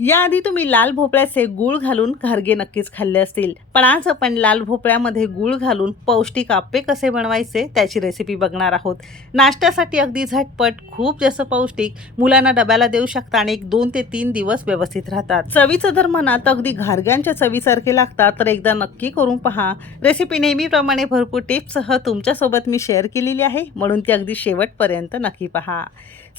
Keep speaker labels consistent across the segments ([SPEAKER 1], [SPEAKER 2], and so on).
[SPEAKER 1] याआधी तुम्ही लाल भोपळ्याचे गूळ घालून घारगे नक्कीच खाल्ले असतील. पण आज आपण लाल भोपळ्यामध्ये गूळ घालून पौष्टिक आप्पे कसे बनवायचे त्याची रेसिपी बघणार आहोत. नाश्त्यासाठी अगदी झटपट खूप जास्त पौष्टिक मुलांना डब्याला देऊ शकता आणि एक दोन ते तीन दिवस व्यवस्थित राहतात. चवीचं जर म्हणात अगदी घारग्यांच्या चवीसारखे लागतात तर एकदा नक्की करून पहा. रेसिपी नेहमीप्रमाणे भरपूर टिप्ससह तुमच्यासोबत मी शेअर केलेली आहे म्हणून ती अगदी शेवटपर्यंत नक्की पहा.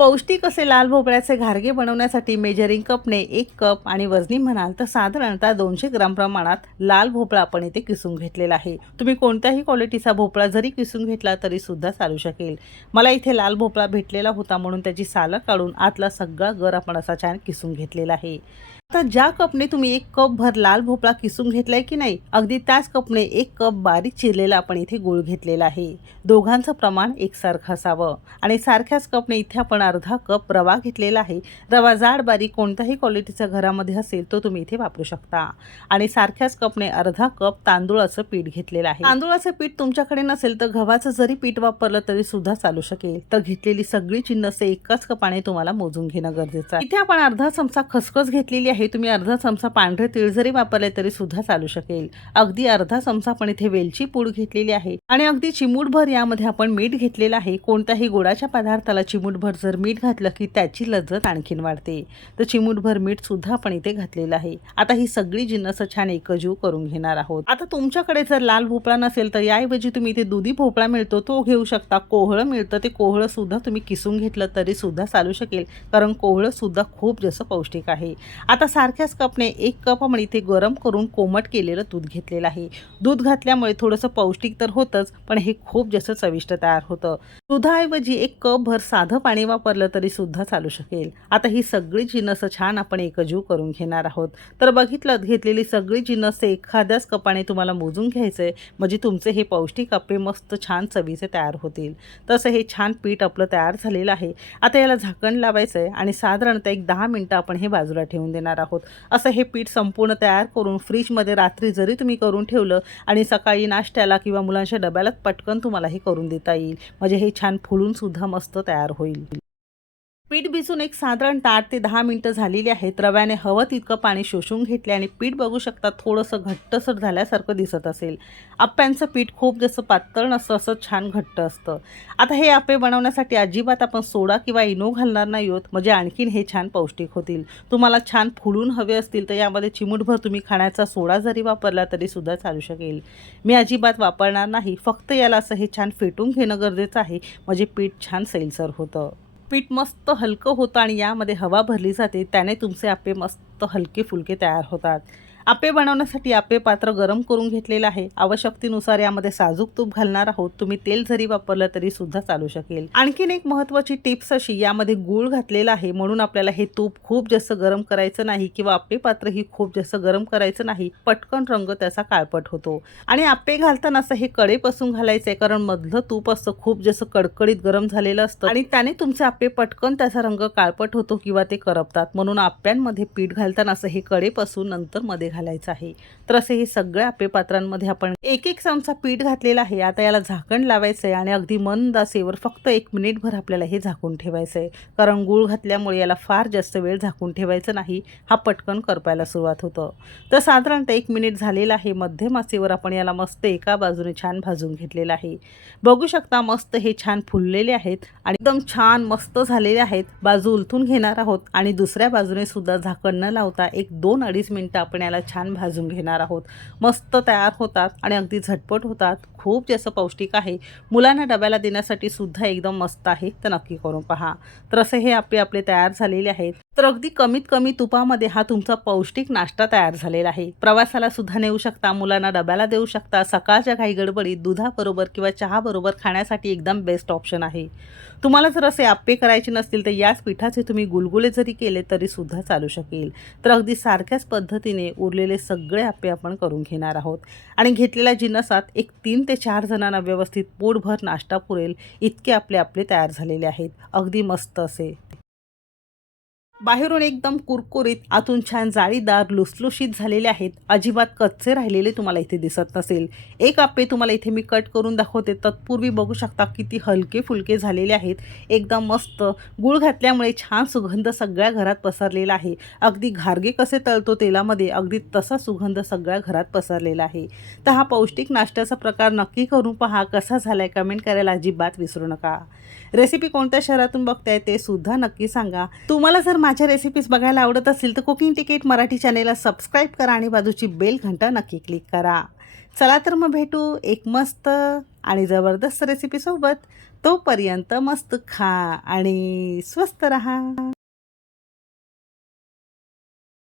[SPEAKER 1] पौष्टिक असे लाल भोपळ्याचे घारगे बनवण्यासाठी मेजरिंग कपने एक कप आणि वजनी म्हणाल तर साधारणतः दोनशे ग्राम प्रमाणात लाल भोपळा आपण इथे किसून घेतलेला आहे. तुम्ही कोणत्याही क्वालिटीचा भोपळा जरी किसून घेतला तरी सुद्धा चालू शकेल. मला इथे लाल भोपळा भेटलेला होता म्हणून त्याची सालं काढून आतला सगळा गर आपण असा छान किसून घेतलेला आहे. आता ज्या कपने तुम्ही एक कप भर लाल भोपळा किसून घेतलाय की नाही अगदी त्याच कपने एक कप बारीक चिरलेला आपण इथे गुळ घेतलेला आहे. दोघांचं प्रमाण एकसारखं असावं. आणि सारख्याच कपने इथे आपण अर्धा कप रवा घेतलेला आहे. रवा जाड बारीक कोणत्याही क्वालिटीचा घरामध्ये असेल तो तुम्ही इथे वापरू शकता. आणि सारख्याच कपने अर्धा कप तांदूळाचं पीठ घेतलेलं आहे. तांदूळाचं पीठ तुमच्याकडे नसेल तर गव्हाचं जरी पीठ वापरलं तरी सुद्धा चालू शकेल. तर घेतलेली सगळी चिन्ह एकाच कपाने तुम्हाला मोजून घेणं गरजेचं आहे. इथे आपण अर्धा चमचा खसखस घेतलेली आहे. तुम्ही अर्धा चमचा पांढरे तीळ जरी वापरले तरी सुद्धा चालू शकेल. अगदी अर्धा चमचा पण इथे वेलची पूड घेतलेली आहे. आणि अगदी चिमूटभर यामध्ये आपण मीठ घेतलेलं आहे. कोणत्याही गोडाच्या पदार्थाला चिमूटभर जर मीठ घातलं की त्याची लज्जत आणखीन वाढते. तर चिमूटभर मीठ सुद्धा आपण इथे घातलेलं आहे. आता ही सगळी जिन्नस छान एकजीव करून घेणार आहोत. आता तुमच्याकडे जर लाल भोपळा नसेल तर याऐवजी तुम्ही इथे दुधी भोपळा मिळतो तो घेऊ शकता. कोहळं मिळतं ते कोहळं सुद्धा तुम्ही किसून घेतलं तरी सुद्धा चालू शकेल. कारण कोहळं सुद्धा खूप जास्त पौष्टिक आहे. आता सारख्याच कपने एक कप आपण इथे गरम करून कोमट केलेलं दूध घेतलेलं आहे. दूध घातल्यामुळे थोडंसं पौष्टिक तर होतंच पण हे खूप जास्त चविष्ट तयार होतं. दुधाऐवजी एक कप भर साधं पाणी वापरलं तरी सुद्धा चालू शकेल. आता ही सगळी जिनस छान आपण एकजीव करून घेणार आहोत. तर बघितलं घेतलेली सगळी जिनस एखाद्याच कपाने तुम्हाला मोजून घ्यायचं आहे म्हणजे तुमचे हे पौष्टिक अप्पे मस्त छान चवीचे तयार होतील. तसं हे छान पीठ आपलं तयार झालेलं आहे. आता याला झाकण लावायचं आहे आणि साधारणतः एक दहा मिनटं आपण हे बाजूला ठेवून देणार आहोत. असं हे पीठ संपूर्ण तयार करून फ्रीजमध्ये रात्री जरी तुम्ही करून ठेवलं आणि सकाळी नाश्त्याला किंवा मुलांच्या डब्याला पटकन तुम्हाला हे करून देता येईल. म्हणजे हे छान फुलून सुद्धा मस्त तयार होईल. पीठ भिजून एक साधारण आठ ते दहा मिनटं झालेली आहेत. रव्याने हवं तितकं पाणी शोषून घेतले आणि पीठ बघू शकता थोडंसं घट्टसर झाल्यासारखं दिसत असेल. आप्प्यांचं पीठ खूप जसं पातळ नसतं असं छान घट्ट असतं. आता हे आप्पे बनवण्यासाठी अजिबात आपण सोडा किंवा इनो घालणार नाही आहोत म्हणजे आणखीन हे छान पौष्टिक होतील. तुम्हाला छान फुलून हवे असतील तर यामध्ये चिमूटभर तुम्ही खाण्याचा सोडा जरी वापरला तरी सुद्धा चालू शकेल. मी अजिबात वापरणार नाही फक्त याला असं हे छान फेटून घेणं गरजेचं आहे. म्हणजे पीठ छान सैलसर होतं. पीठ मस्त हलकं होतं आणि यामध्ये हवा भरली जाते त्याने तुमचे आपे मस्त हलके फुलके तयार होतात. आप्पे बनवण्यासाठी आप्पे पात्र गरम करून घेतलेलं आहे. आवश्यकतेनुसार यामध्ये साजूक तूप घालणार आहोत. तुम्ही तेल जरी वापरलं तरी सुद्धा चालू शकेल. आणखीन एक महत्त्वाची टिप्स अशी यामध्ये गूळ घातलेला आहे. म्हणून आपल्याला हे तूप खूप जास्त गरम करायचं नाही किंवा आप्पे पात्र ही खूप जास्त गरम करायचं नाही. पटकन रंग त्याचा काळपट होतो. आणि आप्पे घालताना असं हे कडेपासून घालायचंय कारण मधलं तूप असतं खूप जास्त कडकडीत गरम झालेलं असतं. आणि त्याने तुमचे आप्पे पटकन त्याचा रंग काळपट होतो किंवा ते करपतात. म्हणून आप्यांमध्ये पीठ घालताना असं हे कडेपासून नंतर मध्ये घालायचं आहे. तर असे हे सगळ्या आप्पे पात्रांमध्ये आपण एक एक चमचा पीठ घातलेला आहे. आता याला झाकण लावायचं आहे आणि अगदी मंद असेवर फक्त एक मिनिटभर आपल्याला हे झाकून ठेवायचं आहे कारण गूळ घातल्यामुळे याला फार जास्त वेळ झाकून ठेवायचं नाही. हा पटकन करपायला सुरुवात होतं. तर साधारणतः एक मिनिट झालेला आहे. मध्यम आसेवर आपण याला मस्त एका बाजूने छान भाजून घेतलेलं आहे. बघू शकता मस्त हे छान फुललेले आहेत आणि एकदम छान मस्त झालेले आहेत. बाजू उलथून घेणार आहोत आणि दुसऱ्या बाजूने सुद्धा झाकण न लावता एक दोन अडीच मिनटं आपण याला छान भाजून घेणार आहोत. मस्त तयार होतात आणि अगदी झटपट होतात. खूप जास्त पौष्टिक आहे. मुलांना डब्याला देण्यासाठी सुद्धा एकदम मस्त आहे. तर नक्की करून पहा. तर असे हे आपले आपले तयार झालेले आहेत. तर अगदी कमीत कमी तुपामध्ये हा तुमचा पौष्टिक नाश्ता तयार झालेला आहे. प्रवासाला सुद्धा नेऊ शकता मुलांना डब्याला देऊ शकता सकाळच्या काही गडबडीत दुधाबरोबर किंवा चहाबरोबर खाण्यासाठी एकदम बेस्ट ऑप्शन आहे. तुम्हाला जर असे आप्पे करायचे नसतील तर याच पिठाचे तुम्ही गुलगुले जरी केले तरी सुद्धा चालू शकेल. तर अगदी सारख्याच पद्धतीने उरलेले सगळे आप्पे आपण करून घेणार आहोत. आणि घेतलेल्या जिन्नसात एक तीन ते चार जणांना व्यवस्थित पोटभर नाश्ता पुरेल इतके आपले आपले तयार झालेले आहेत. अगदी मस्त असे. बाहेरून एकदम कुरकुरीत आतून छान जाळीदार लुसलुशीत झालेले आहेत. अजिबात कच्चे राहिलेले तुम्हाला इथे दिसत नसेल. एक आप्पे तुम्हाला इथे मी कट करून दाखवते. तत्पूर्वी बघू शकता किती हलके फुलके झालेले आहेत. एकदम मस्त. गुळ घातल्यामुळे छान सुगंध सगळ्या घरात पसरलेला आहे. अगदी घारगे कसे तळतो तेलामध्ये अगदी तसा सुगंध सगळ्या घरात पसरलेला आहे. तर हा पौष्टिक नाश्त्याचा प्रकार नक्की करून पहा. कसा झालाय कमेंट करायला अजिबात विसरू नका. रेसिपी कोणत्या शहरातून बघताय ते सुद्धा नक्की सांगा. तुम्हाला जर माझ्या रेसिपीज बघायला आवडत असतील तर कुकिंग तिकीट मराठी चॅनेलला सबस्क्राईब करा आणि बाजूची बेल घंटा नक्की क्लिक करा. चला तर मग भेटू एक मस्त आणि जबरदस्त रेसिपीसोबत तोपर्यंत मस्त खा आणि स्वस्त रहा.